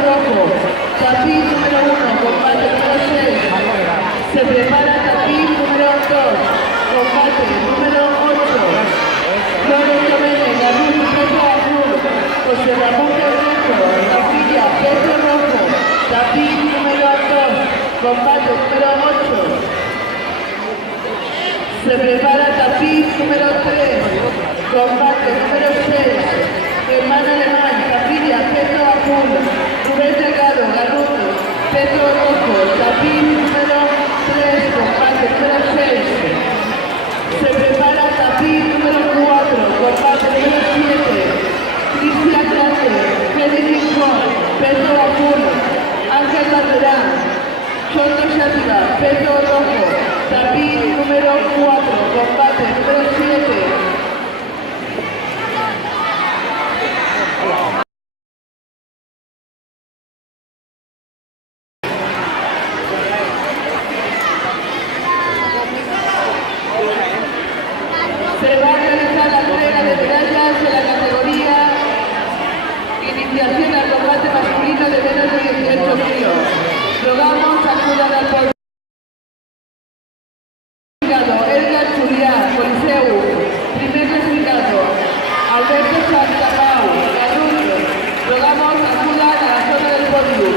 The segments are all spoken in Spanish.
Rojo, tapiz número 1, combate número 6. Se prepara tapiz número 2, combate número 8. Flores Jiménez, la luz peso azul. José Ramón Guerrero, Capilla, peso rojo. Tapiz número 2, combate número 8. Se prepara tapiz número 3, combate número 6. Germán Alemán, Capilla, peso azul. Rubén Delgado, Garruto, peso rojo. Tapiz número 3, combate número 6. Se prepara tapiz número 4, combate número 7. Cristian Grande, Félix Rincón, peso azul. Ángel Barberán, Choto Sátiva, peso rojo. Tapiz número 4, combate número 7. Se va a realizar la entrega de medallas de la categoría Iniciación al combate masculino de menos de 18 kilos. Rogamos acudan al pueblo. Edgar Juliá, Coliseu. Primer clasificado, Alberto Santapau, Garruto. Rogamos acudan a la zona del podio.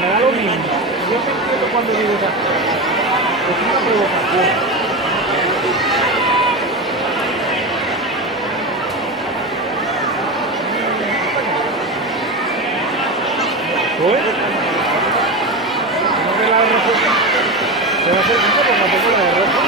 Me da lo mismo. Siempre entiendo cuando digo esa cosa. Es una provocación. ¿No te la de rojo? ¿Se va a hacer mucho con la película de rojo?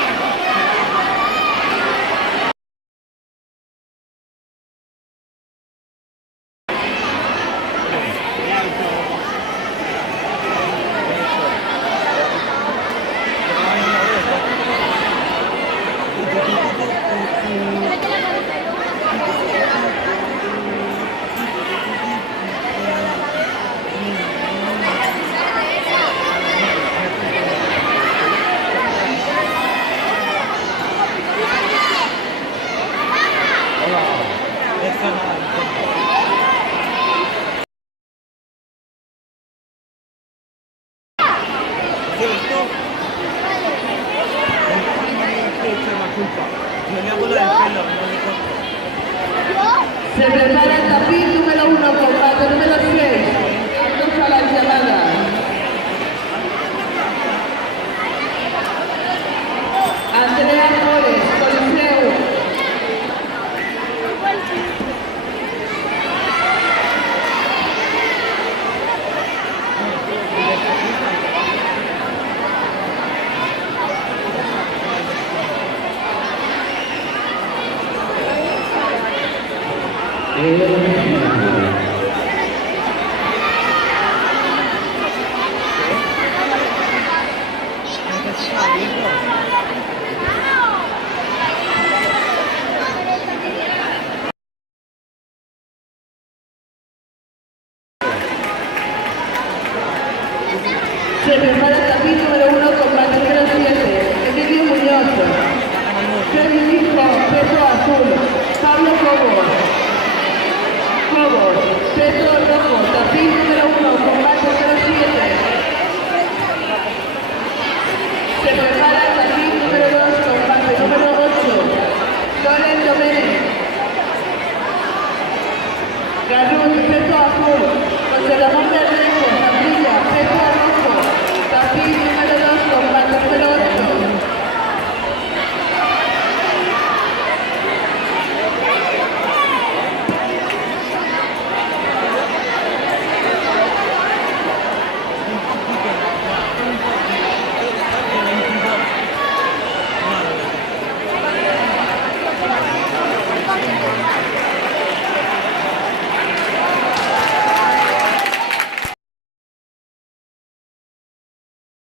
Se prepara el tapiz número 1, combate número 6. Antoja las llamadas. Andrea Flores, Coliseu. Se prepara el tapiz número 1, combate número 7. Emilio Muñoz. Félix Rincón, peso azul. Pablo Cobos, peso